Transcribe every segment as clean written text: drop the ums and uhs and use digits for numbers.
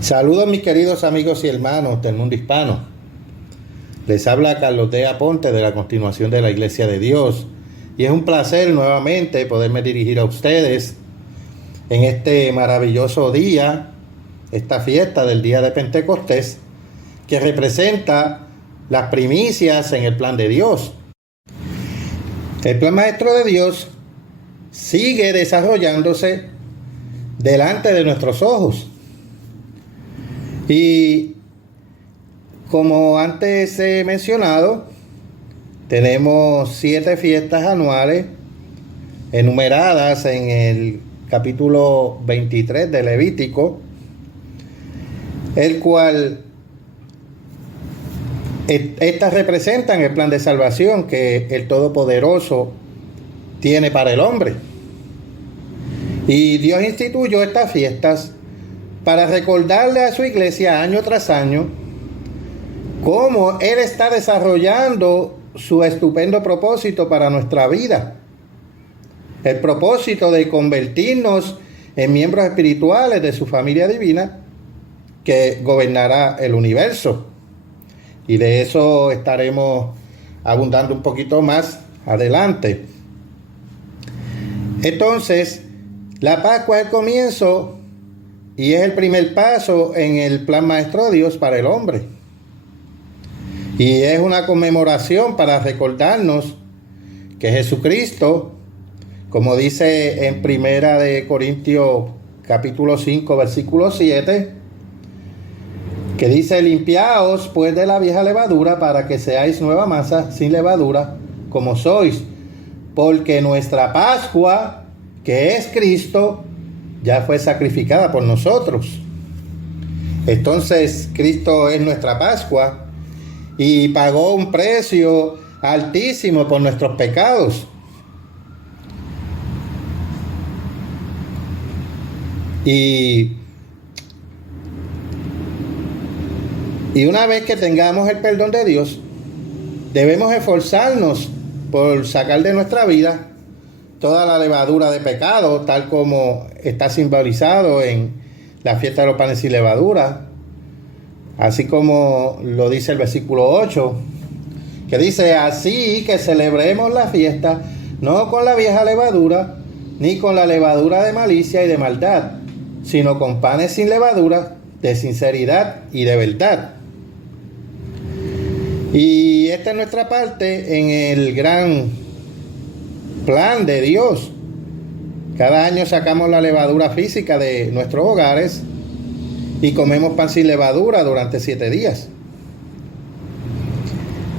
Saludos mis queridos amigos y hermanos del mundo hispano. Les habla Carlos D. Aponte de la Continuación de la Iglesia de Dios. Y es un placer nuevamente poderme dirigir a ustedes en este maravilloso día, esta fiesta del día de Pentecostés, que representa las primicias en el plan de Dios. El plan maestro de Dios sigue desarrollándose delante de nuestros ojos. Y como antes he mencionado, tenemos 7 fiestas anuales enumeradas en el capítulo 23 de Levítico, el cual estas representan el plan de salvación que el Todopoderoso tiene para el hombre. Y Dios instituyó estas fiestas para recordarle a su iglesia año tras año cómo Él está desarrollando su estupendo propósito para nuestra vida. El propósito de convertirnos en miembros espirituales de su familia divina que gobernará el universo. Y de eso estaremos abundando un poquito más adelante. Entonces, la Pascua es el comienzo y es el primer paso en el plan maestro de Dios para el hombre. Y es una conmemoración para recordarnos que Jesucristo, como dice en 1 Corintios capítulo 5, versículo 7, que dice: limpiaos pues de la vieja levadura para que seáis nueva masa sin levadura, como sois, porque nuestra Pascua, que es Cristo, ya fue sacrificada por nosotros. Entonces Cristo es nuestra Pascua y pagó un precio altísimo por nuestros pecados. Y una vez que tengamos el perdón de Dios, debemos esforzarnos por sacar de nuestra vida toda la levadura de pecado, tal como está simbolizado en la fiesta de los panes sin levadura, así como lo dice el versículo 8, que dice: así que celebremos la fiesta no con la vieja levadura, ni con la levadura de malicia y de maldad, sino con panes sin levadura, de sinceridad y de verdad. Y esta es nuestra parte en el gran plan de Dios. Cada año sacamos la levadura física de nuestros hogares y comemos pan sin levadura durante 7 días.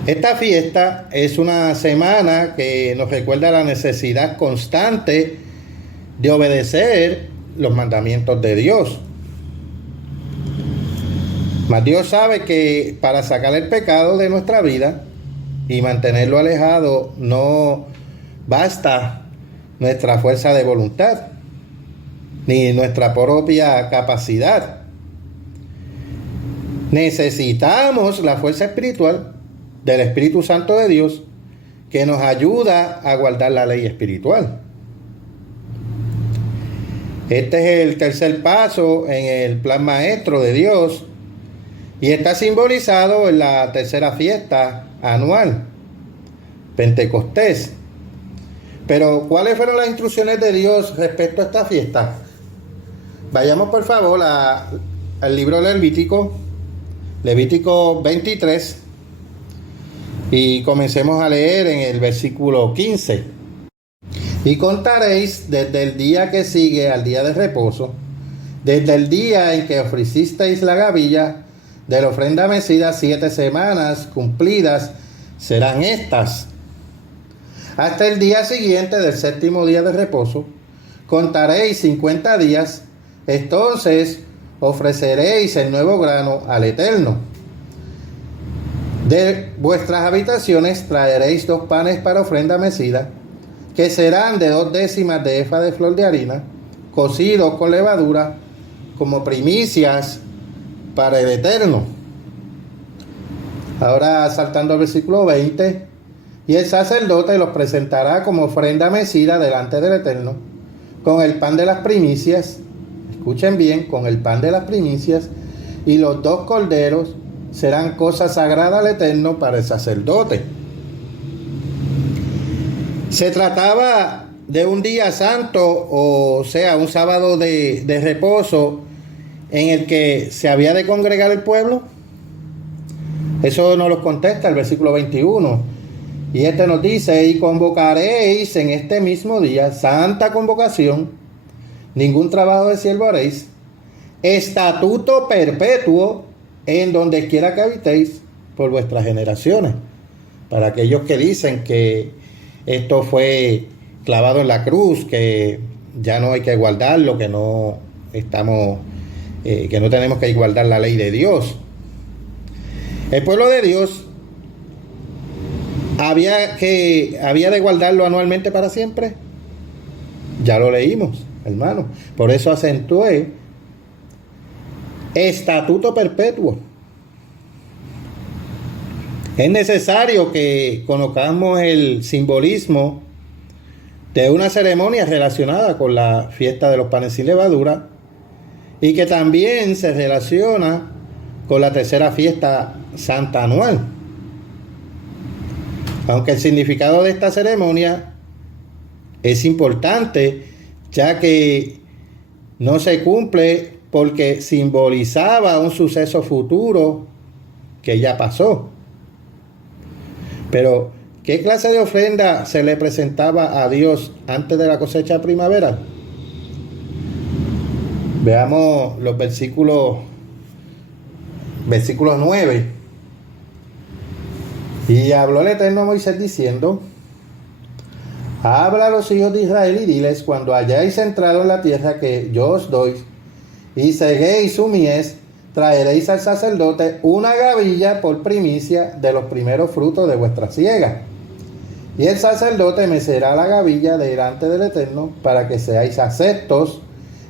Esta fiesta es una semana que nos recuerda la necesidad constante de obedecer los mandamientos de Dios. Mas Dios sabe que para sacar el pecado de nuestra vida y mantenerlo alejado no basta nuestra fuerza de voluntad ni nuestra propia capacidad. Necesitamos la fuerza espiritual del Espíritu Santo de Dios, que nos ayuda a guardar la ley espiritual. Este es el tercer paso en el plan maestro de Dios y está simbolizado en la tercera fiesta anual, Pentecostés. Pero, ¿cuáles fueron las instrucciones de Dios respecto a esta fiesta? Vayamos por favor al libro de Levítico 23, y comencemos a leer en el versículo 15. Y contaréis desde el día que sigue al día de reposo, desde el día en que ofrecisteis la gavilla de la ofrenda mecida, 7 semanas cumplidas serán estas. Hasta el día siguiente del 7º día de reposo, contaréis 50 días, entonces ofreceréis el nuevo grano al Eterno. De vuestras habitaciones traeréis 2 panes para ofrenda mecida, que serán de 2 décimas de efa de flor de harina, cocidos con levadura, como primicias para el Eterno. Ahora saltando al versículo 20. Y el sacerdote los presentará como ofrenda mecida delante del Eterno, con el pan de las primicias. Escuchen bien, con el pan de las primicias y los 2 corderos serán cosa sagrada al Eterno para el sacerdote. Se trataba de un día santo, o sea, un sábado de reposo en el que se había de congregar el pueblo. Eso nos lo contesta el versículo 21. Y nos dice: y convocaréis en este mismo día santa convocación, ningún trabajo de siervo haréis, estatuto perpetuo en donde quiera que habitéis por vuestras generaciones. Para aquellos que dicen que esto fue clavado en la cruz, que ya no hay que guardarlo, que no tenemos que guardar la ley de Dios. El pueblo de Dios había de guardarlo anualmente para siempre. Ya lo leímos, hermano. Por eso acentué estatuto perpetuo. Es necesario que conozcamos el simbolismo de una ceremonia relacionada con la fiesta de los panes sin levadura y que también se relaciona con la tercera fiesta santa anual. Aunque el significado de esta ceremonia es importante, ya que no se cumple porque simbolizaba un suceso futuro que ya pasó. Pero, ¿qué clase de ofrenda se le presentaba a Dios antes de la cosecha de primavera? Veamos los versículos 9. Y habló el Eterno a Moisés diciendo: habla a los hijos de Israel y diles: cuando hayáis entrado en la tierra que yo os doy, y ceguéis su mies, traeréis al sacerdote una gavilla por primicia de los primeros frutos de vuestra siega. Y el sacerdote mecerá la gavilla delante del Eterno para que seáis aceptos.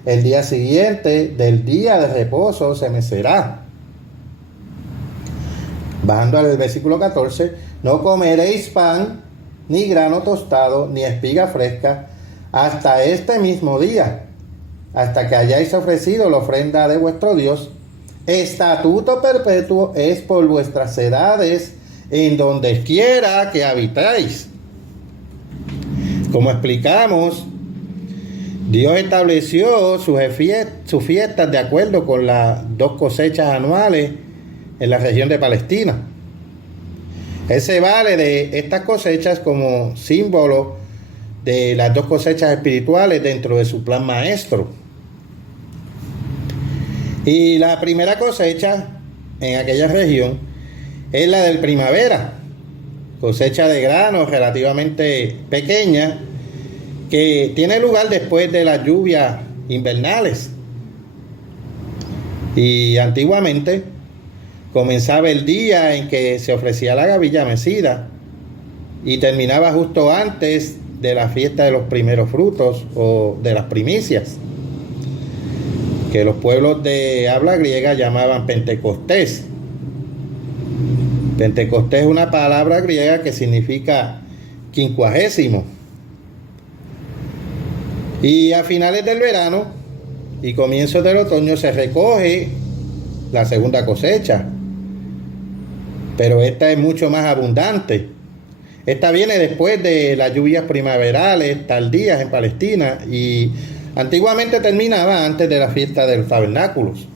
El día siguiente del día de reposo se mecerá. Bajando al versículo 14: no comeréis pan, ni grano tostado, ni espiga fresca, hasta este mismo día, hasta que hayáis ofrecido la ofrenda de vuestro Dios. Estatuto perpetuo es por vuestras edades, en donde quiera que habitáis. Como explicamos, Dios estableció sus fiestas de acuerdo con las 2 cosechas anuales en la región de Palestina. Él se vale de estas cosechas como símbolo de las 2 cosechas espirituales dentro de su plan maestro. Y la primera cosecha en aquella región es la del primavera, cosecha de granos relativamente pequeña que tiene lugar después de las lluvias invernales. Y antiguamente comenzaba el día en que se ofrecía la gavilla mecida y terminaba justo antes de la fiesta de los primeros frutos o de las primicias, que los pueblos de habla griega llamaban Pentecostés. Pentecostés es una palabra griega que significa 50. Y a finales del verano y comienzos del otoño se recoge la segunda cosecha, pero esta es mucho más abundante. Esta viene después de las lluvias primaverales tardías en Palestina y antiguamente terminaba antes de la fiesta de los tabernáculos.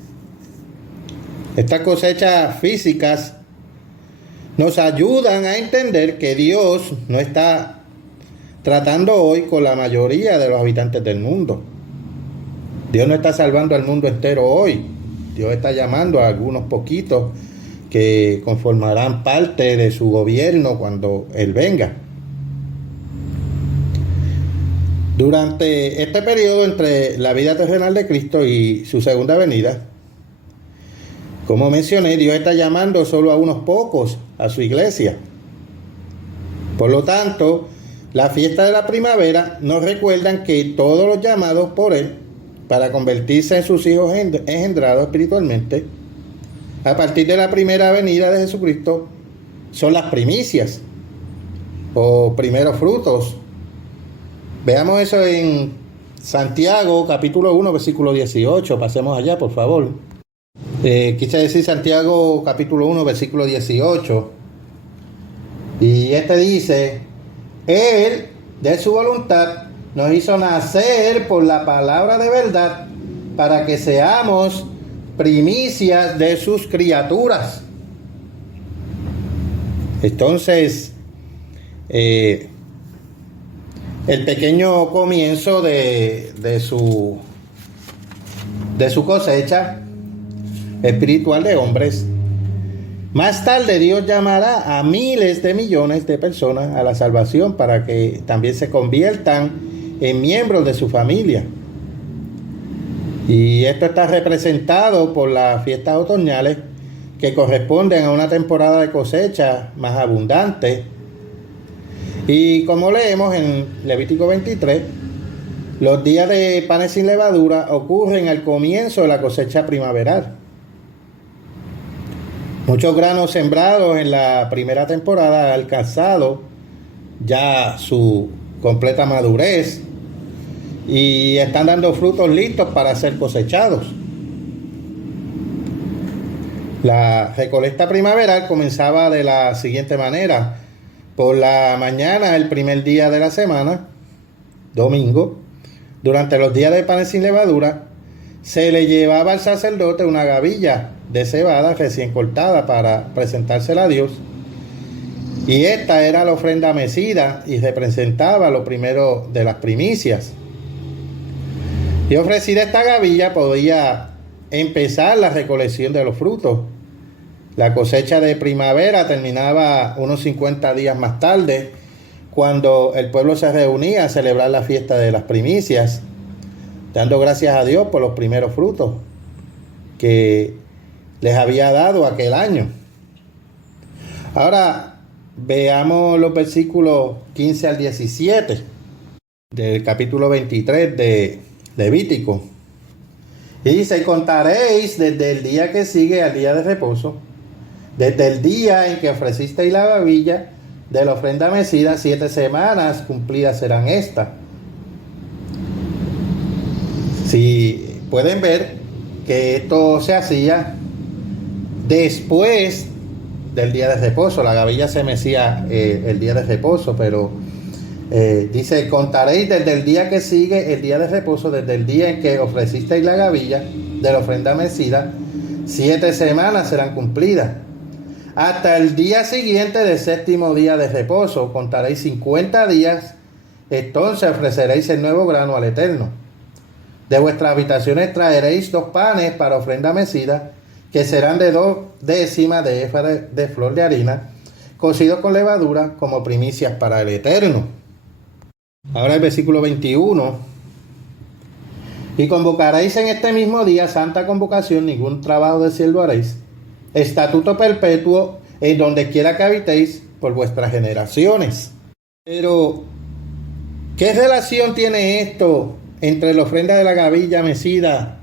Estas cosechas físicas nos ayudan a entender que Dios no está tratando hoy con la mayoría de los habitantes del mundo. Dios no está salvando al mundo entero hoy. Dios está llamando a algunos poquitos que conformarán parte de su gobierno cuando Él venga. Durante este periodo entre la vida terrenal de Cristo y su segunda venida, como mencioné, Dios está llamando solo a unos pocos a su iglesia. Por lo tanto, la fiesta de la primavera nos recuerdan que todos los llamados por Él para convertirse en sus hijos engendrados espiritualmente a partir de la primera venida de Jesucristo son las primicias o primeros frutos. Veamos eso en Santiago capítulo 1 versículo 18. Pasemos allá, por favor. Quise decir Santiago capítulo 1, versículo 18. Y este dice: Él, de su voluntad, nos hizo nacer por la palabra de verdad, para que seamos primicias de sus criaturas. Entonces, el pequeño comienzo de su cosecha espiritual de hombres. Más tarde Dios llamará a miles de millones de personas a la salvación para que también se conviertan en miembros de su familia. Y esto está representado por las fiestas otoñales, que corresponden a una temporada de cosecha más abundante. Y como leemos en Levítico 23, los días de panes sin levadura ocurren al comienzo de la cosecha primaveral. Muchos granos sembrados en la primera temporada han alcanzado ya su completa madurez y están dando frutos listos para ser cosechados. La recolecta primaveral comenzaba de la siguiente manera: por la mañana, el primer día de la semana, domingo, durante los días de panes sin levadura, se le llevaba al sacerdote una gavilla de cebada recién cortada para presentársela a Dios. Y esta era la ofrenda mecida y representaba lo primero de las primicias. Y ofrecida esta gavilla podía empezar la recolección de los frutos. La cosecha de primavera terminaba unos 50 días más tarde, cuando el pueblo se reunía a celebrar la fiesta de las primicias, dando gracias a Dios por los primeros frutos que les había dado aquel año. Ahora veamos los versículos 15 al 17 del capítulo 23 de Levítico. Y dice: y contaréis desde el día que sigue al día de reposo, desde el día en que ofrecisteis la gavilla de la ofrenda mecida, 7 semanas cumplidas serán estas. Si pueden ver que esto se hacía después del día de reposo. La gavilla se mecía el día de reposo, pero dice: contaréis desde el día que sigue el día de reposo, desde el día en que ofrecisteis la gavilla de la ofrenda mecida, 7 semanas serán cumplidas. Hasta el día siguiente del 7º día de reposo contaréis 50 días, entonces ofreceréis el nuevo grano al Eterno. De vuestras habitaciones traeréis 2 panes para ofrenda mecida, que serán de 2 décimas de efa de flor de harina, cocidos con levadura, como primicias para el Eterno. Ahora el versículo 21. Y convocaréis en este mismo día santa convocación, ningún trabajo de siervo haréis. Estatuto perpetuo en donde quiera que habitéis por vuestras generaciones. Pero, ¿qué relación tiene esto entre la ofrenda de la gavilla mecida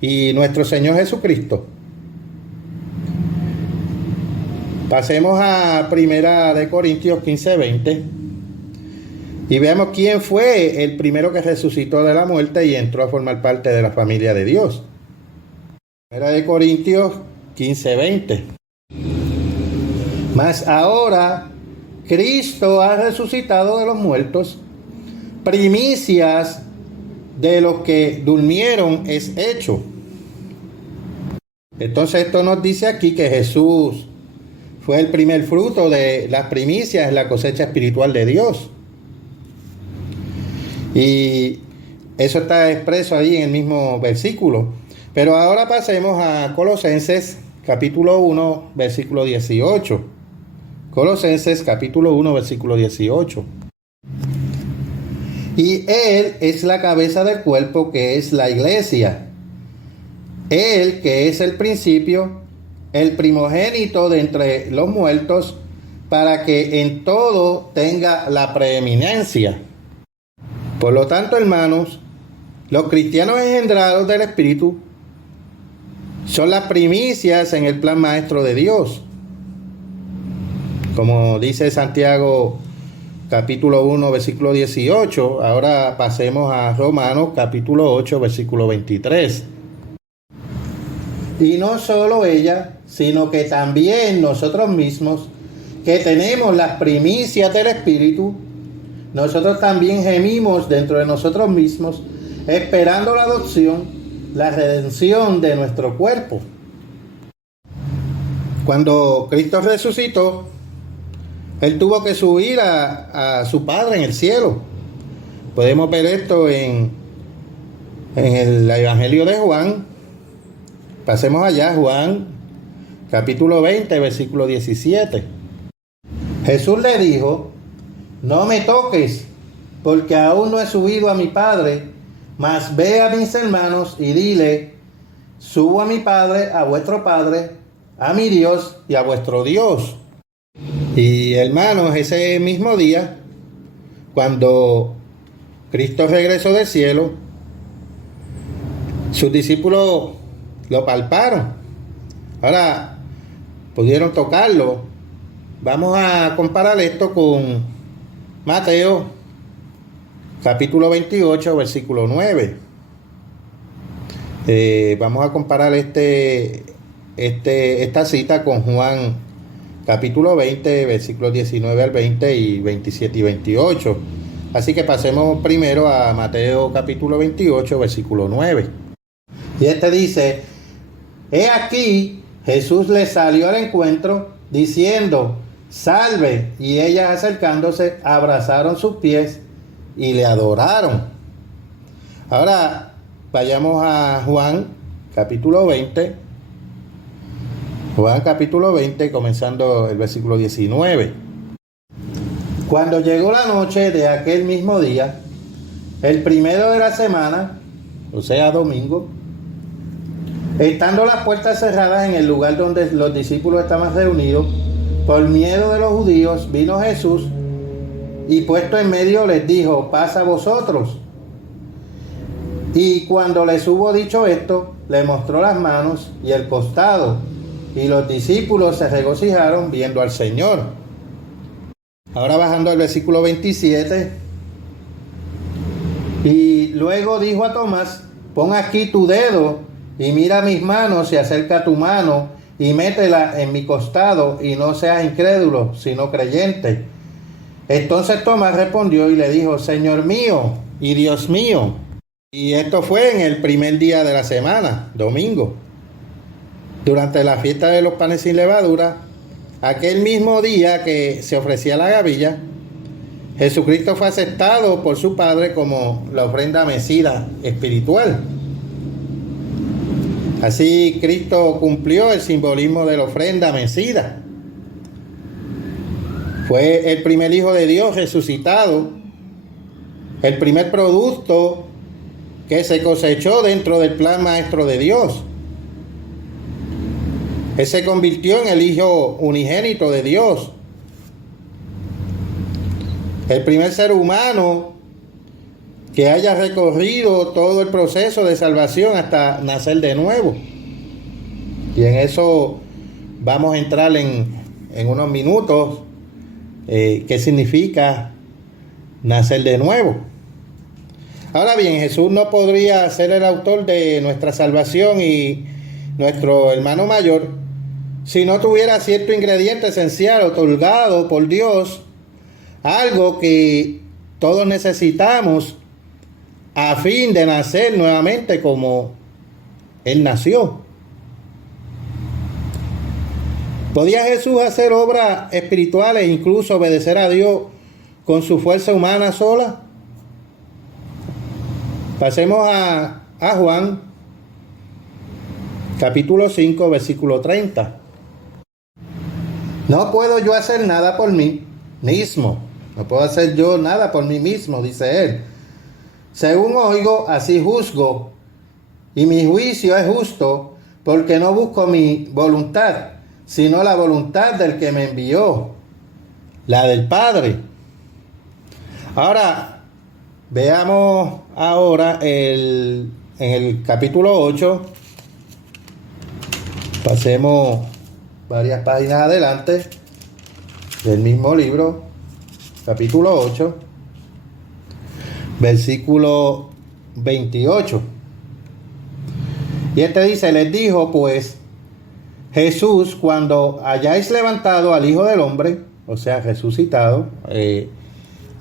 y nuestro Señor Jesucristo? Pasemos a 1 Corintios 15:20 y veamos quién fue el primero que resucitó de la muerte y entró a formar parte de la familia de Dios. 1 Corintios 15:20. Mas ahora Cristo ha resucitado de los muertos, primicias de los que durmieron es hecho. Entonces esto nos dice aquí que Jesús fue el primer fruto de las primicias en la cosecha espiritual de Dios. Y eso está expreso ahí en el mismo versículo. Pero ahora pasemos a Colosenses capítulo 1, versículo 18. Colosenses capítulo 1, versículo 18. Y Él es la cabeza del cuerpo, que es la iglesia. Él, que es el principio, el primogénito de entre los muertos, para que en todo tenga la preeminencia. Por lo tanto, hermanos, los cristianos engendrados del Espíritu son las primicias en el plan maestro de Dios. Como dice Santiago capítulo 1, versículo 18, ahora pasemos a Romanos capítulo 8, versículo 23. Y no solo ella, sino que también nosotros mismos, que tenemos las primicias del Espíritu, nosotros también gemimos dentro de nosotros mismos, esperando la adopción, la redención de nuestro cuerpo. Cuando Cristo resucitó, Él tuvo que subir a su Padre en el cielo. Podemos ver esto en el Evangelio de Juan. Pasemos allá, Juan, capítulo 20, versículo 17. Jesús le dijo: no me toques, porque aún no he subido a mi Padre, mas ve a mis hermanos y dile: subo a mi Padre, a vuestro Padre, a mi Dios y a vuestro Dios. Y hermanos, ese mismo día, cuando Cristo regresó del cielo, sus discípulos lo palparon. Ahora pudieron tocarlo. Vamos a comparar esto con Mateo capítulo 28, versículo 9. Vamos a comparar esta cita con Juan capítulo 20, versículos 19 al 20 y 27 y 28. Así que pasemos primero a Mateo capítulo 28, versículo 9. Y dice: he aquí, Jesús le salió al encuentro diciendo: salve. Y ellas, acercándose, abrazaron sus pies y le adoraron. Ahora vayamos a Juan capítulo 20. Juan capítulo 20, comenzando el versículo 19. Cuando llegó la noche de aquel mismo día, el primero de la semana, o sea, domingo, estando las puertas cerradas en el lugar donde los discípulos estaban reunidos, por miedo de los judíos, vino Jesús y puesto en medio les dijo: paz a vosotros. Y cuando les hubo dicho esto, le mostró las manos y el costado, y los discípulos se regocijaron viendo al Señor. Ahora bajando al versículo 27. Y luego dijo a Tomás: pon aquí tu dedo y mira mis manos, y acerca tu mano y métela en mi costado, y no seas incrédulo, sino creyente. Entonces Tomás respondió y le dijo: Señor mío y Dios mío. Y esto fue en el primer día de la semana, domingo, durante la fiesta de los panes sin levadura, aquel mismo día que se ofrecía la gavilla. Jesucristo fue aceptado por su Padre como la ofrenda mecida espiritual. Así Cristo cumplió el simbolismo de la ofrenda mecida. Fue el primer Hijo de Dios resucitado, el primer producto que se cosechó dentro del plan maestro de Dios. Él se convirtió en el Hijo unigénito de Dios, el primer ser humano que haya recorrido todo el proceso de salvación hasta nacer de nuevo. Y en eso vamos a entrar en unos minutos, qué significa nacer de nuevo. Ahora bien, Jesús no podría ser el autor de nuestra salvación y nuestro hermano mayor si no tuviera cierto ingrediente esencial otorgado por Dios, algo que todos necesitamos a fin de nacer nuevamente como Él nació. ¿Podía Jesús hacer obras espirituales e incluso obedecer a Dios con su fuerza humana sola? Pasemos a Juan, capítulo 5, versículo 30. No puedo yo hacer nada por mí mismo. No puedo hacer yo nada por mí mismo, dice él. Según oigo, así juzgo. Y mi juicio es justo, porque no busco mi voluntad, sino la voluntad del que me envió, la del Padre. Ahora, veamos ahora en el capítulo 8. Pasemos varias páginas adelante del mismo libro, capítulo 8, versículo 28. Y dice, les dijo pues Jesús, cuando hayáis levantado al Hijo del Hombre, o sea, resucitado,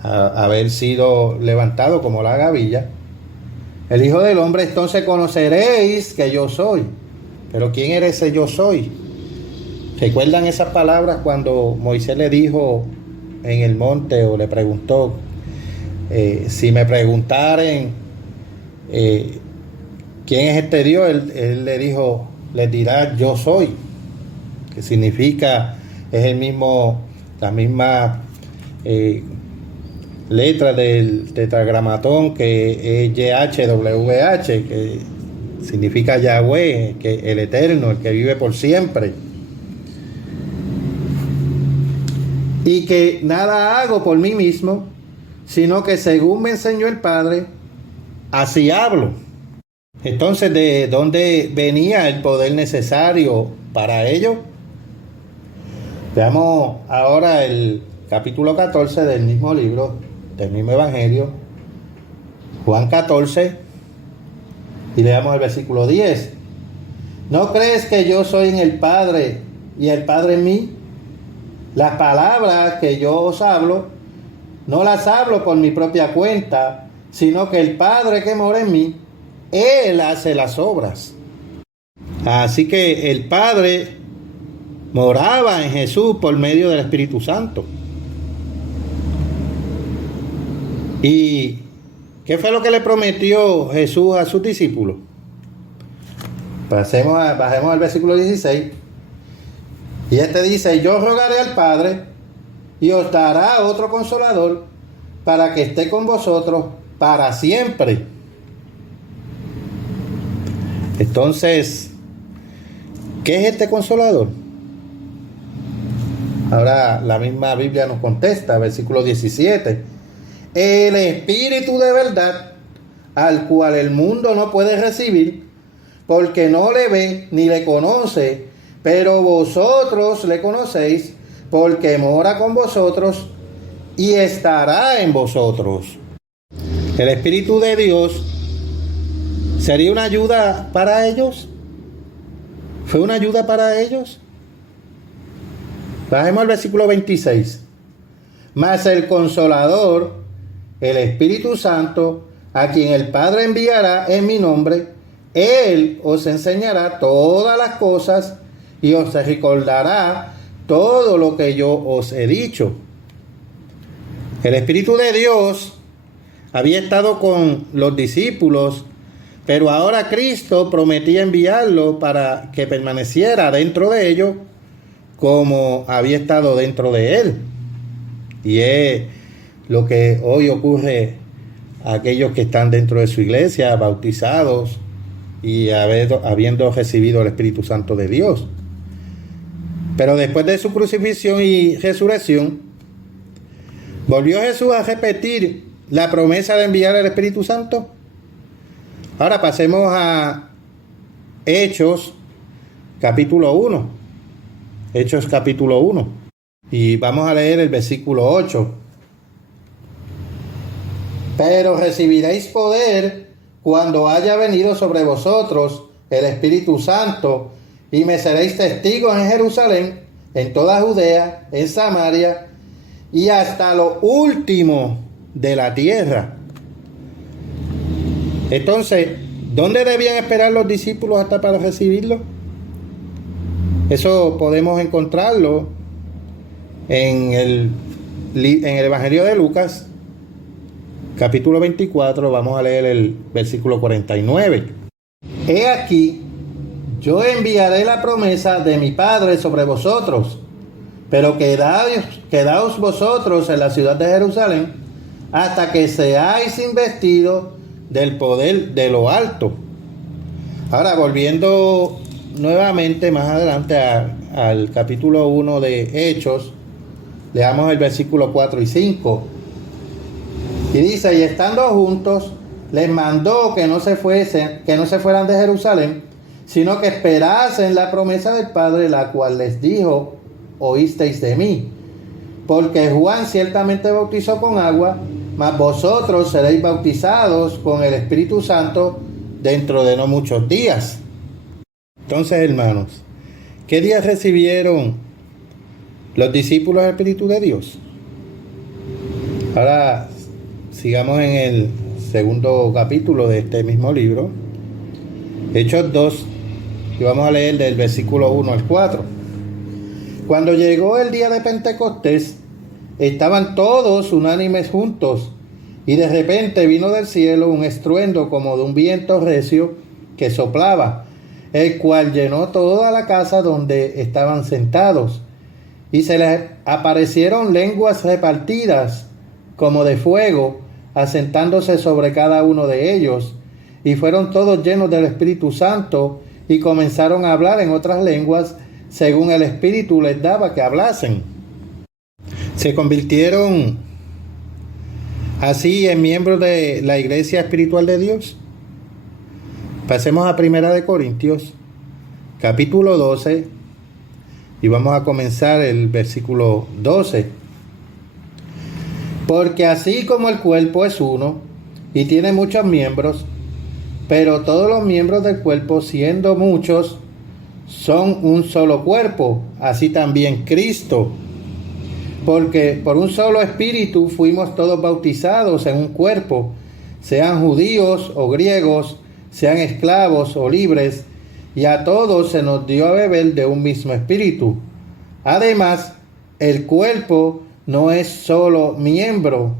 haber sido levantado como la gavilla, el Hijo del Hombre, entonces conoceréis que yo soy. Pero ¿quién era ese yo soy? ¿Recuerdan esas palabras cuando Moisés le dijo en el monte, o le preguntó, si me preguntaren quién es este Dios? Él le dijo, les dirá yo soy, que significa, es la misma letra del tetragramatón, que es YHWH, que significa Yahweh, que el eterno, el que vive por siempre. Y que nada hago por mí mismo, sino que según me enseñó el Padre, así hablo. Entonces, ¿de dónde venía el poder necesario para ello? Veamos ahora el capítulo 14 del mismo libro, del mismo Evangelio, Juan 14, y leamos el versículo 10. ¿No crees que yo soy en el Padre y el Padre en mí? Las palabras que yo os hablo, no las hablo por mi propia cuenta, sino que el Padre que mora en mí, Él hace las obras. Así que el Padre moraba en Jesús por medio del Espíritu Santo. ¿Y qué fue lo que le prometió Jesús a sus discípulos? Bajemos al versículo 16. Y dice, yo rogaré al Padre y os dará otro consolador para que esté con vosotros para siempre. Entonces, ¿qué es este consolador? Ahora la misma Biblia nos contesta, versículo 17. El Espíritu de verdad, al cual el mundo no puede recibir, porque no le ve ni le conoce, pero vosotros le conocéis, porque mora con vosotros y estará en vosotros. El Espíritu de Dios ¿sería una ayuda para ellos? ¿Fue una ayuda para ellos? Bajemos al versículo 26. Mas el Consolador, el Espíritu Santo, a quien el Padre enviará en mi nombre, Él os enseñará todas las cosas y os recordará todo lo que yo os he dicho. El Espíritu de Dios había estado con los discípulos, pero ahora Cristo prometía enviarlo para que permaneciera dentro de ellos como había estado dentro de Él. Y es lo que hoy ocurre a aquellos que están dentro de su iglesia, bautizados y habiendo recibido el Espíritu Santo de Dios. Pero después de su crucifixión y resurrección, ¿volvió Jesús a repetir la promesa de enviar el Espíritu Santo? Ahora pasemos a Hechos capítulo 1. Hechos capítulo 1. Y vamos a leer el versículo 8. Pero recibiréis poder cuando haya venido sobre vosotros el Espíritu Santo, y me seréis testigos en Jerusalén, en toda Judea, en Samaria y hasta lo último de la tierra. Entonces, ¿dónde debían esperar los discípulos hasta para recibirlo? Eso podemos encontrarlo en el Evangelio de Lucas, capítulo 24, vamos a leer el versículo 49. He aquí, yo enviaré la promesa de mi Padre sobre vosotros, pero quedaos vosotros en la ciudad de Jerusalén hasta que seáis investidos del poder de lo alto. Ahora, volviendo nuevamente más adelante al capítulo 1 de Hechos, leamos el versículo 4 y 5. Y dice, y estando juntos, les mandó que no se fueran de Jerusalén, sino que esperasen la promesa del Padre, la cual les dijo, oísteis de mí. Porque Juan ciertamente bautizó con agua, mas vosotros seréis bautizados con el Espíritu Santo dentro de no muchos días. Entonces, hermanos, ¿qué día recibieron los discípulos del Espíritu de Dios? Ahora sigamos en el segundo capítulo de este mismo libro, Hechos 2, y vamos a leer del versículo 1 al 4. Cuando llegó el día de Pentecostés, estaban todos unánimes juntos, y de repente vino del cielo un estruendo como de un viento recio que soplaba, el cual llenó toda la casa donde estaban sentados, y se les aparecieron lenguas repartidas como de fuego, asentándose sobre cada uno de ellos, y fueron todos llenos del Espíritu Santo, y comenzaron a hablar en otras lenguas, según el Espíritu les daba que hablasen. Se convirtieron así en miembros de la Iglesia Espiritual de Dios. Pasemos a 1 Corintios, capítulo 12, y vamos a comenzar el versículo 12. Porque así como el cuerpo es uno y tiene muchos miembros, pero todos los miembros del cuerpo, siendo muchos, son un solo cuerpo, así también Cristo. Porque por un solo espíritu fuimos todos bautizados en un cuerpo, sean judíos o griegos, sean esclavos o libres, y a todos se nos dio a beber de un mismo espíritu. Además, el cuerpo no es solo miembro,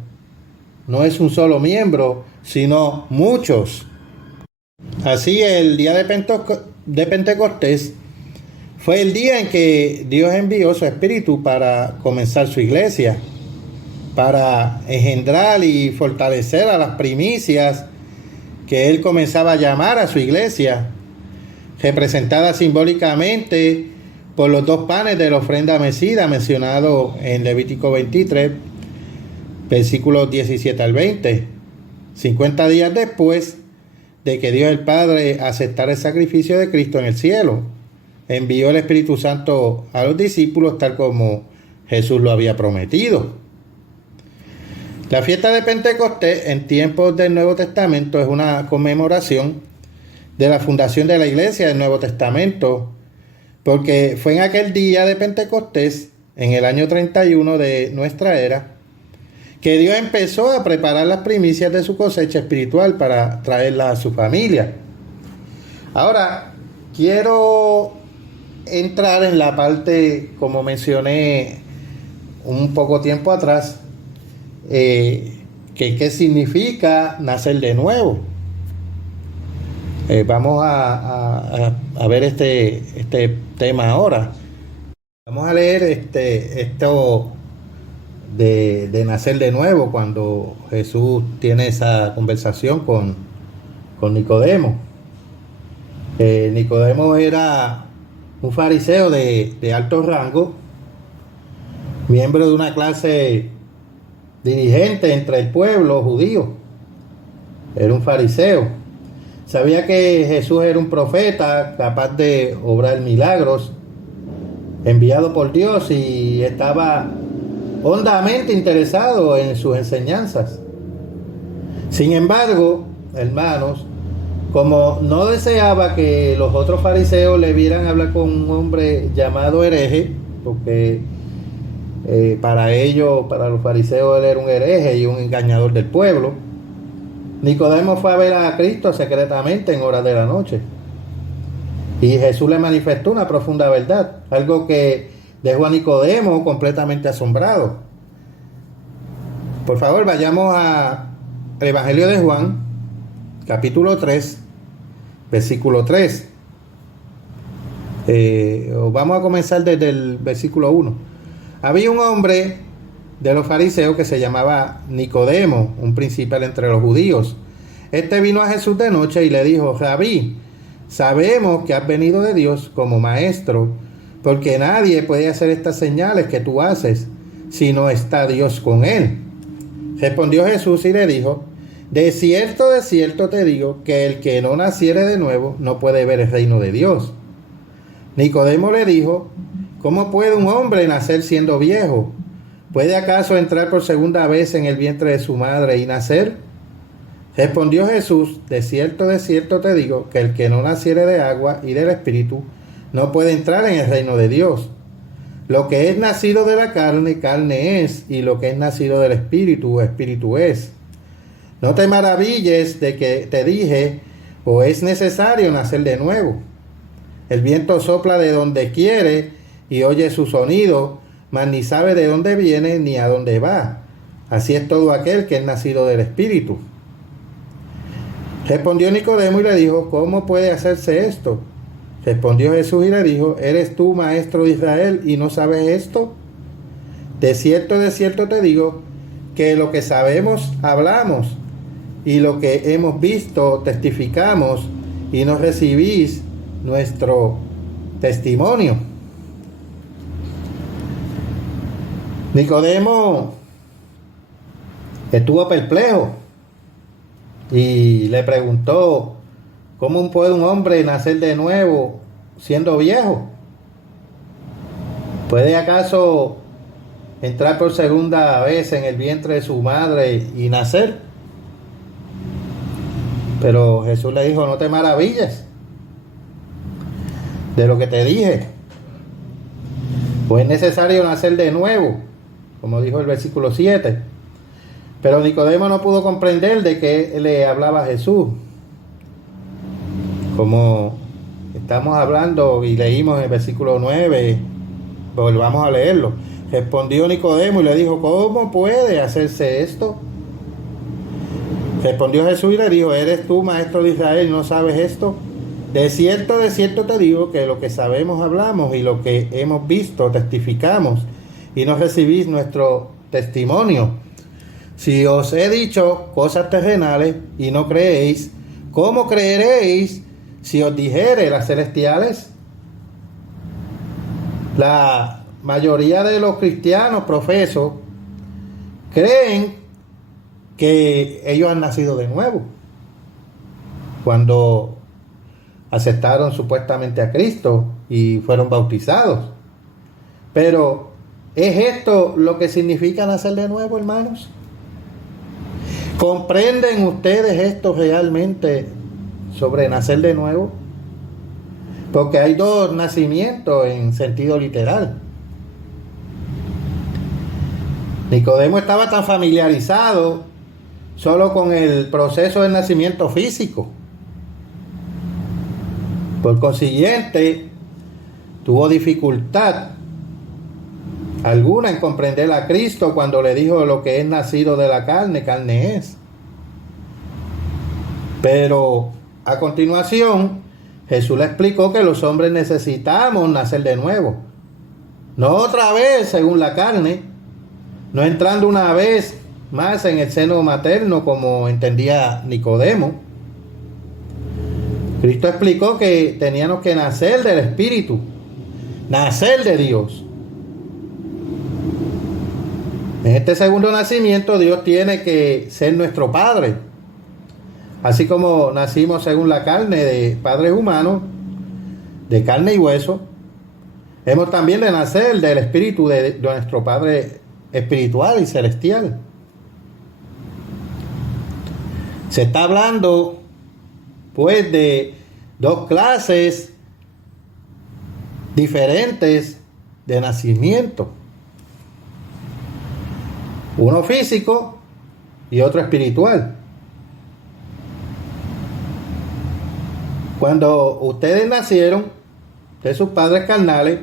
no es un solo miembro, sino muchos. Así, el día de Pentecostés fue el día en que Dios envió su Espíritu para comenzar su iglesia, para engendrar y fortalecer a las primicias que Él comenzaba a llamar a su iglesia, representada simbólicamente por los 2 panes de la ofrenda mecida mencionado en Levítico 23, versículos 17 al 20. 50 días después de que Dios el Padre aceptara el sacrificio de Cristo en el cielo, envió el Espíritu Santo a los discípulos tal como Jesús lo había prometido. La fiesta de Pentecostés en tiempos del Nuevo Testamento es una conmemoración de la fundación de la iglesia del Nuevo Testamento, porque fue en aquel día de Pentecostés, en el año 31 de nuestra era, que Dios empezó a preparar las primicias de su cosecha espiritual para traerlas a su familia. Ahora, quiero entrar en la parte, como mencioné un poco tiempo atrás, qué significa nacer de nuevo. Vamos a ver este tema ahora. Vamos a leer esto de nacer de nuevo, cuando Jesús tiene esa conversación con Nicodemo. Nicodemo era un fariseo de alto rango, miembro de una clase dirigente entre el pueblo judío. Era un fariseo. Sabía que Jesús era un profeta capaz de obrar milagros, enviado por Dios, y estaba hondamente interesado en sus enseñanzas. Sin embargo, hermanos, como no deseaba que los otros fariseos le vieran hablar con un hombre llamado hereje, porque para ellos, para los fariseos, él era un hereje y un engañador del pueblo, Nicodemo fue a ver a Cristo secretamente en horas de la noche. Y Jesús le manifestó una profunda verdad, algo que dejó a Nicodemo completamente asombrado. Por favor, vayamos al Evangelio de Juan, capítulo 3, versículo 3. Vamos a comenzar desde el versículo 1. Había un hombre de los fariseos que se llamaba Nicodemo, un principal entre los judíos. Este vino a Jesús de noche y le dijo: Rabí, sabemos que has venido de Dios como maestro, porque nadie puede hacer estas señales que tú haces si no está Dios con él. Respondió Jesús y le dijo: de cierto te digo que el que no naciere de nuevo no puede ver el reino de Dios. Nicodemo le dijo: ¿cómo puede un hombre nacer siendo viejo? ¿Puede acaso entrar por segunda vez en el vientre de su madre y nacer? Respondió Jesús: de cierto te digo, que el que no naciere de agua y del Espíritu no puede entrar en el reino de Dios. Lo que es nacido de la carne, carne es, y lo que es nacido del Espíritu, Espíritu es. No te maravilles de que te dije, o es necesario nacer de nuevo. El viento sopla de donde quiere y oye su sonido, mas ni sabe de dónde viene ni a dónde va. Así es todo aquel que es nacido del Espíritu. Respondió Nicodemo y le dijo: ¿cómo puede hacerse esto? Respondió Jesús y le dijo: ¿eres tú maestro de Israel y no sabes esto? De cierto te digo, que lo que sabemos hablamos, y lo que hemos visto testificamos, y no recibís nuestro testimonio. Nicodemo estuvo perplejo y le preguntó: ¿cómo puede un hombre nacer de nuevo siendo viejo? ¿Puede acaso entrar por segunda vez en el vientre de su madre y nacer? Pero Jesús le dijo: no te maravilles de lo que te dije, pues es necesario nacer de nuevo, como dijo el versículo 7. Pero Nicodemo no pudo comprender de qué le hablaba Jesús. Como estamos hablando y leímos en el versículo 9, volvamos a leerlo. Respondió Nicodemo y le dijo: ¿cómo puede hacerse esto? Respondió Jesús y le dijo: ¿eres tú maestro de Israel y no sabes esto? De cierto te digo, que lo que sabemos hablamos, y lo que hemos visto testificamos, y no recibís nuestro testimonio. Si os he dicho cosas terrenales y no creéis, ¿cómo creeréis si os dijere las celestiales? La mayoría de los cristianos profesos creen que ellos han nacido de nuevo cuando aceptaron supuestamente a Cristo y fueron bautizados. Pero ¿es esto lo que significa nacer de nuevo, hermanos? ¿Comprenden ustedes esto realmente sobre nacer de nuevo? Porque hay dos nacimientos en sentido literal. Nicodemo estaba tan familiarizado solo con el proceso del nacimiento físico. Por consiguiente, tuvo dificultad alguna en comprender a Cristo cuando le dijo: lo que es nacido de la carne, carne es. Pero a continuación, Jesús le explicó que los hombres necesitamos nacer de nuevo. No otra vez según la carne, no entrando una vez más en el seno materno como entendía Nicodemo. Cristo explicó que teníamos que nacer del Espíritu, nacer de Dios. En este segundo nacimiento, Dios tiene que ser nuestro Padre. Así como nacimos según la carne de padres humanos, de carne y hueso, hemos también de nacer del Espíritu de nuestro Padre espiritual y celestial. Se está hablando, pues, de dos clases diferentes de nacimiento. Uno físico y otro espiritual. Cuando ustedes nacieron de sus padres carnales,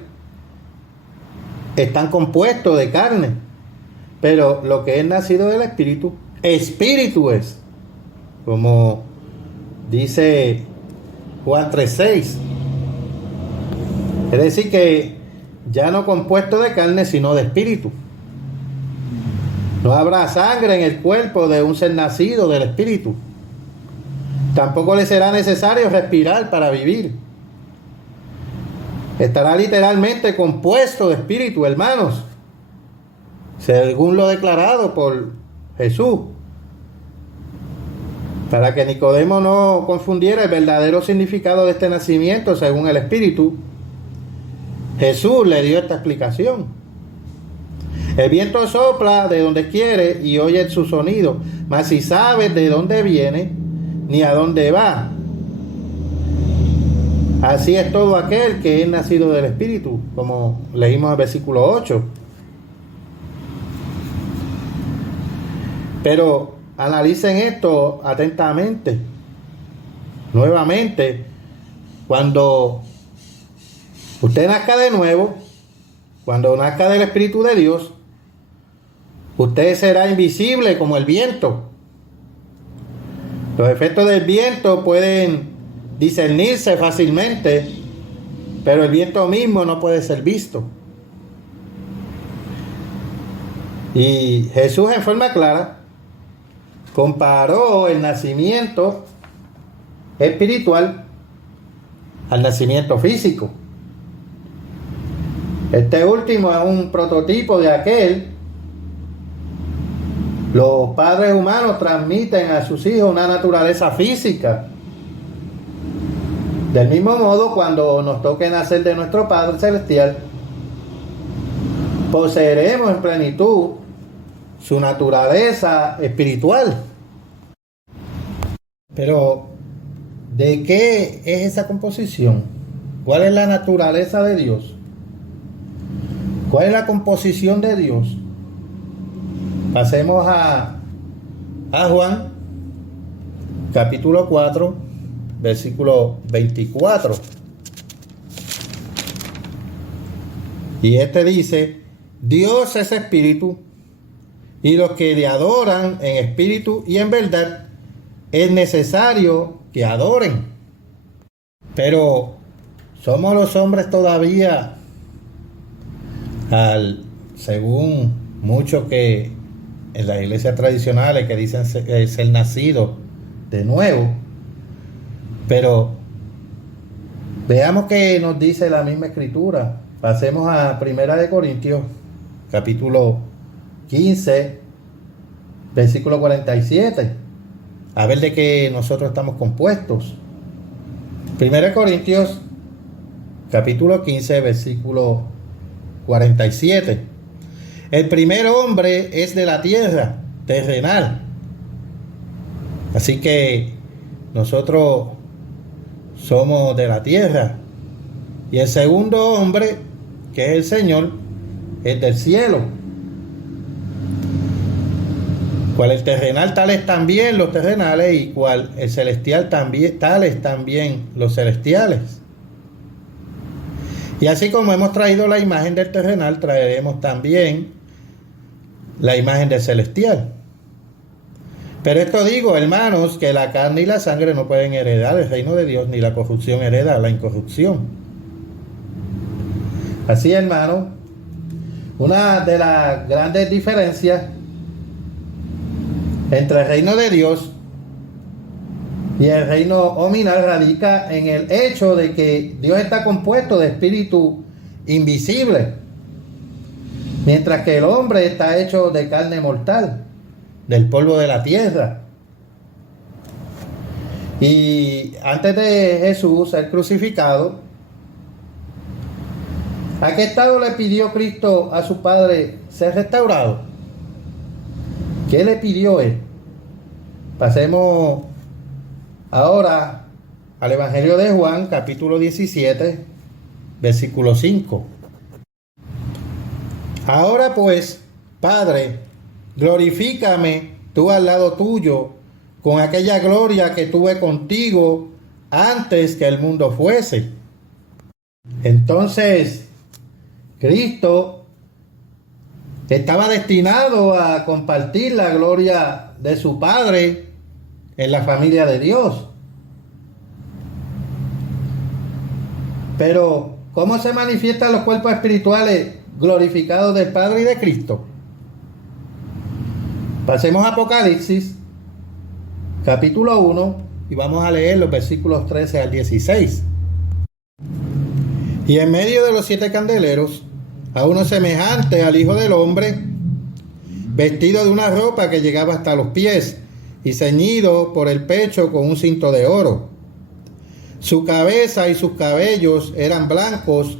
están compuestos de carne. Pero lo que es nacido del Espíritu, Espíritu es. Como dice Juan 3:6. Es decir, que ya no compuesto de carne, sino de Espíritu. No habrá sangre en el cuerpo de un ser nacido del Espíritu. Tampoco le será necesario respirar para vivir. Estará literalmente compuesto de Espíritu, hermanos, según lo declarado por Jesús. Para que Nicodemo no confundiera el verdadero significado de este nacimiento según el Espíritu, Jesús le dio esta explicación. El viento sopla de donde quiere y oye su sonido, mas si sabes de dónde viene ni a dónde va. Así es todo aquel que es nacido del Espíritu, como leímos en el versículo 8. Pero analicen esto atentamente. Nuevamente, cuando usted nazca de nuevo, cuando nazca del Espíritu de Dios, usted será invisible como el viento. Los efectos del viento pueden discernirse fácilmente, pero el viento mismo no puede ser visto. Y Jesús en forma clara comparó el nacimiento espiritual al nacimiento físico. Este último es un prototipo de aquel. Los padres humanos transmiten a sus hijos una naturaleza física. Del mismo modo, cuando nos toque nacer de nuestro Padre Celestial, poseeremos en plenitud su naturaleza espiritual. Pero, ¿de qué es esa composición? ¿Cuál es la naturaleza de Dios? ¿Cuál es la composición de Dios? Pasemos a Juan, capítulo 4, versículo 24. Y este dice: Dios es espíritu, y los que le adoran en espíritu y en verdad, es necesario que adoren. Pero somos los hombres todavía, según muchos que en las iglesias tradicionales que dicen ser nacidos de nuevo. Pero veamos qué nos dice la misma escritura. Pasemos a 1 Corintios, capítulo 15, versículo 47. A ver de qué nosotros estamos compuestos. 1 Corintios, capítulo 15, versículo 47. El primer hombre es de la tierra, terrenal. Así que nosotros somos de la tierra. Y el segundo hombre, que es el Señor, es del cielo. Cual el terrenal, tales también los terrenales, y cual el celestial, también tales también los celestiales. Y así como hemos traído la imagen del terrenal, traeremos también la imagen del celestial. Pero esto digo, hermanos, que la carne y la sangre no pueden heredar el reino de Dios, ni la corrupción hereda la incorrupción. Así, hermanos, una de las grandes diferencias entre el reino de Dios y el reino hominal radica en el hecho de que Dios está compuesto de espíritu invisible, mientras que el hombre está hecho de carne mortal, del polvo de la tierra. Y antes de Jesús ser crucificado, ¿a qué estado le pidió Cristo a su Padre ser restaurado? ¿Qué le pidió él? Pasemos ahora al Evangelio de Juan, capítulo 17, versículo 5. Ahora pues, Padre, glorifícame tú al lado tuyo con aquella gloria que tuve contigo antes que el mundo fuese. Entonces, Cristo estaba destinado a compartir la gloria de su Padre en la familia de Dios. Pero, ¿cómo se manifiestan los cuerpos espirituales glorificados del Padre y de Cristo? Pasemos a Apocalipsis, capítulo 1, y vamos a leer los versículos 13 al 16. Y en medio de los 7 candeleros, a uno semejante al Hijo del Hombre, vestido de una ropa que llegaba hasta los pies y ceñido por el pecho con un cinto de oro. Su cabeza y sus cabellos eran blancos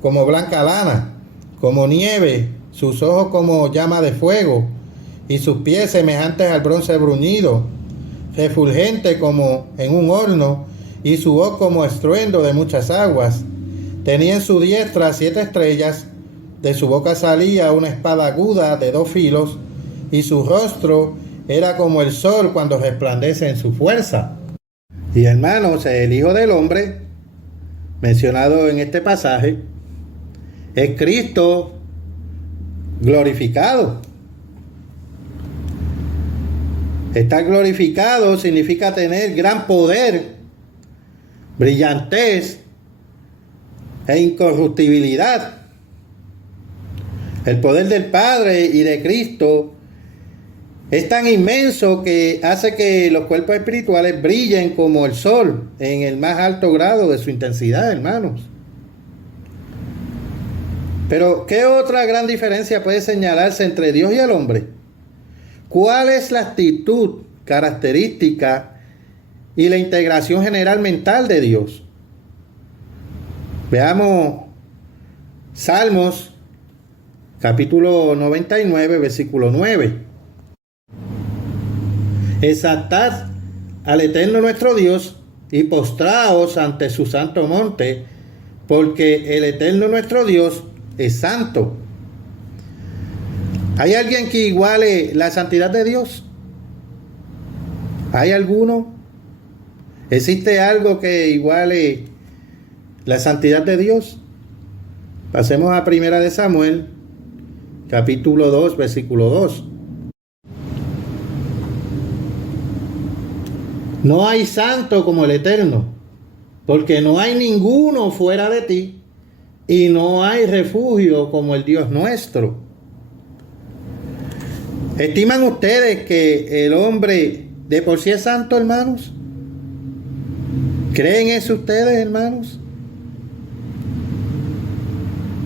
como blanca lana, como nieve, sus ojos como llama de fuego, y sus pies semejantes al bronce bruñido, refulgente como en un horno, y su voz como estruendo de muchas aguas. Tenía en su diestra 7 estrellas, de su boca salía una espada aguda de 2 filos, y su rostro era como el sol cuando resplandece en su fuerza. Y hermanos, el Hijo del Hombre, mencionado en este pasaje, es Cristo glorificado. Estar glorificado significa tener gran poder, brillantez e incorruptibilidad. El poder del Padre y de Cristo es tan inmenso que hace que los cuerpos espirituales brillen como el sol en el más alto grado de su intensidad, hermanos. Pero, ¿qué otra gran diferencia puede señalarse entre Dios y el hombre? ¿Cuál es la actitud característica y la integración general mental de Dios? Veamos Salmos, capítulo 99, versículo 9. Exaltad al Eterno nuestro Dios y postraos ante su santo monte, porque el Eterno nuestro Dios es santo. ¿Hay alguien que iguale la santidad de Dios? ¿Hay alguno? ¿Existe algo que iguale la santidad de Dios? Pasemos a Primera de Samuel, capítulo 2, versículo 2. No hay santo como el Eterno, porque no hay ninguno fuera de ti, y no hay refugio como el Dios nuestro. ¿Estiman ustedes que el hombre de por sí es santo, hermanos? ¿Creen eso ustedes, hermanos?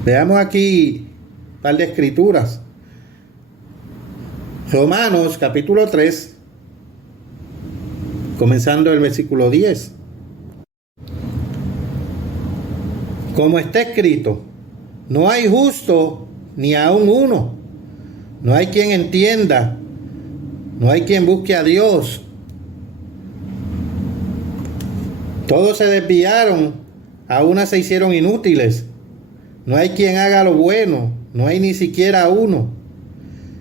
Veamos aquí un par de escrituras. Romanos capítulo 3, comenzando el versículo 10. Como está escrito, no hay justo ni aun uno. No hay quien entienda, no hay quien busque a Dios. Todos se desviaron, a una se hicieron inútiles. No hay quien haga lo bueno, no hay ni siquiera uno.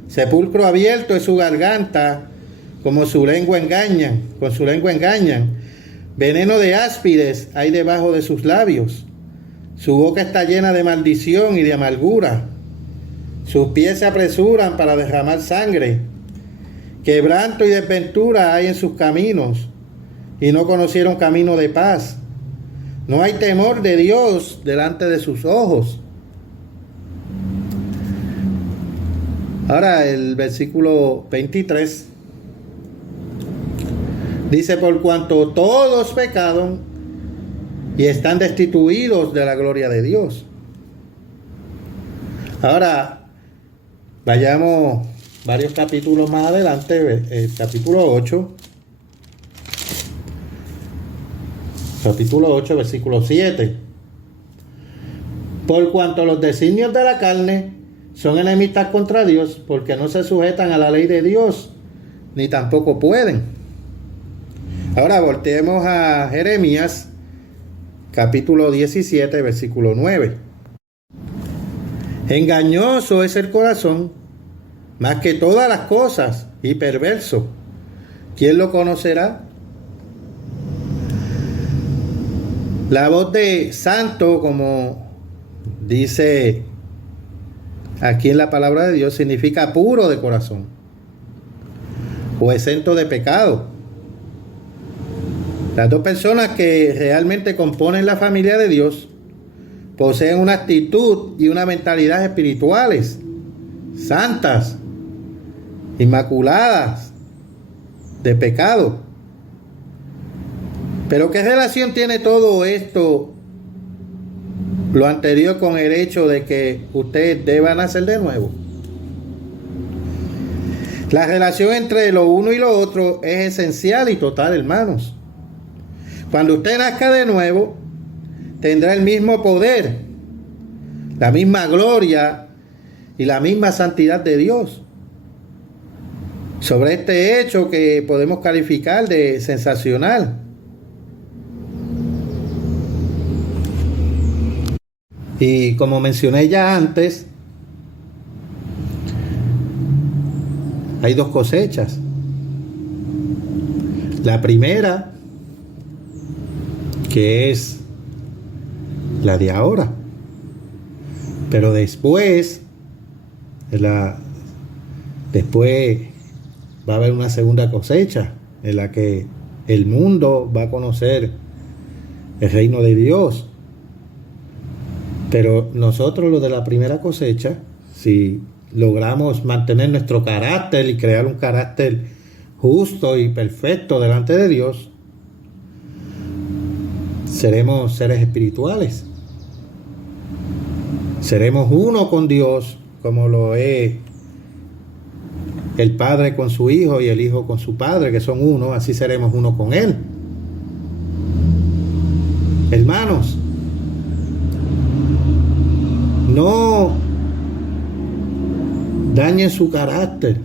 Sepulcro abierto es su garganta, con su lengua engañan. Veneno de áspides hay debajo de sus labios. Su boca está llena de maldición y de amargura. Sus pies se apresuran para derramar sangre. Quebranto y desventura hay en sus caminos, y no conocieron camino de paz. No hay temor de Dios delante de sus ojos. Ahora el versículo 23 dice: por cuanto todos pecaron y están destituidos de la gloria de Dios. Ahora vayamos varios capítulos más adelante, el capítulo 8. Capítulo 8, versículo 7. Por cuanto los designios de la carne son enemistad contra Dios, porque no se sujetan a la ley de Dios, ni tampoco pueden. Ahora volteemos a Jeremías, capítulo 17, versículo 9. Engañoso es el corazón, más que todas las cosas, y perverso. ¿Quién lo conocerá? La voz de santo, como dice aquí en la palabra de Dios, significa puro de corazón o exento de pecado. Las dos personas que realmente componen la familia de Dios poseen una actitud y una mentalidad espirituales, santas, inmaculadas de pecado. Pero ¿qué relación tiene todo esto, lo anterior, con el hecho de que usted deba nacer de nuevo? La relación entre lo uno y lo otro es esencial y total, hermanos. Cuando usted nazca de nuevo, tendrá el mismo poder, la misma gloria y la misma santidad de Dios. Sobre este hecho que podemos calificar de sensacional. Y como mencioné ya antes, hay dos cosechas. La primera, que es la de ahora, pero después va a haber una segunda cosecha en la que el mundo va a conocer el reino de Dios. Pero nosotros, los de la primera cosecha, si logramos mantener nuestro carácter y crear un carácter justo y perfecto delante de Dios, seremos seres espirituales. Seremos uno con Dios, como lo es el Padre con su Hijo y el Hijo con su Padre, que son uno, así seremos uno con Él. Hermanos, no dañen su carácter,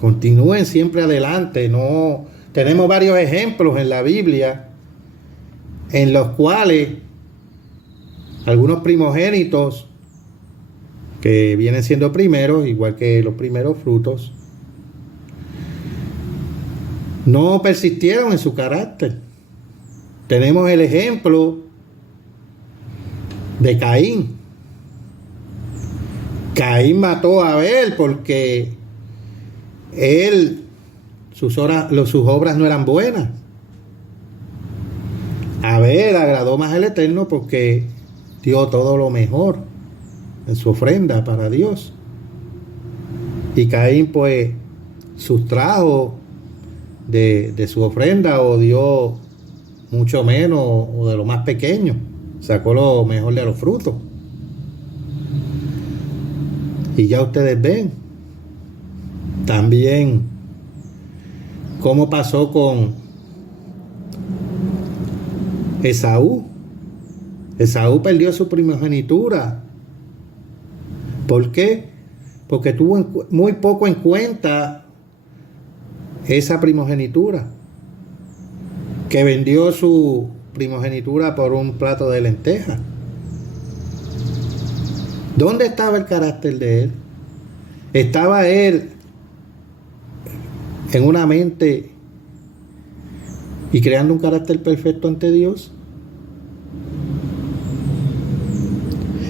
continúen siempre adelante. No, tenemos varios ejemplos en la Biblia en los cuales algunos primogénitos que vienen siendo primeros, igual que los primeros frutos, no persistieron en su carácter. Tenemos el ejemplo de Caín. Caín mató a Abel porque sus obras no eran buenas. Abel agradó más al Eterno porque dio todo lo mejor en su ofrenda para Dios. Y Caín pues sustrajo de su ofrenda o dio mucho menos o de lo más pequeño. Sacó lo mejor de los frutos. Y ya ustedes ven también cómo pasó con Esaú. Esaú perdió su primogenitura. ¿Por qué? Porque tuvo muy poco en cuenta esa primogenitura, que vendió su primogenitura por un plato de lentejas. ¿Dónde estaba el carácter de él? ¿Estaba él en una mente y creando un carácter perfecto ante Dios?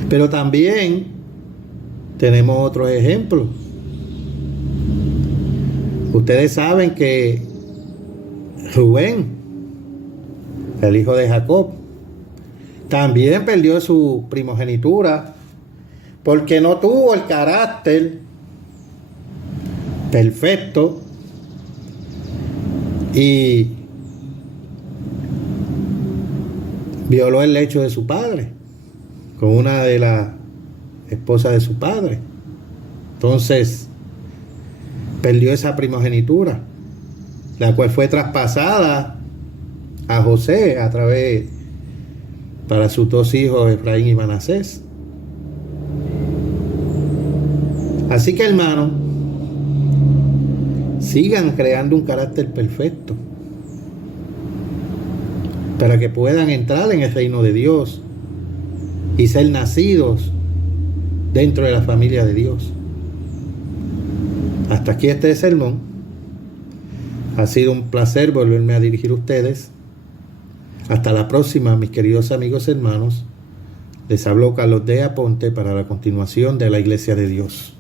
Pero también tenemos otros ejemplos. Ustedes saben que Rubén, el hijo de Jacob, también perdió su primogenitura porque no tuvo el carácter perfecto y violó el lecho de su padre con una de las esposas de su padre. Entonces perdió esa primogenitura, la cual fue traspasada a José a través para sus dos hijos, Efraín y Manasés. Así que, hermanos, sigan creando un carácter perfecto para que puedan entrar en el reino de Dios y ser nacidos dentro de la familia de Dios. Hasta aquí este sermón. Ha sido un placer volverme a dirigir a ustedes. Hasta la próxima, mis queridos amigos hermanos. Les habló Carlos D. Aponte para la continuación de la Iglesia de Dios.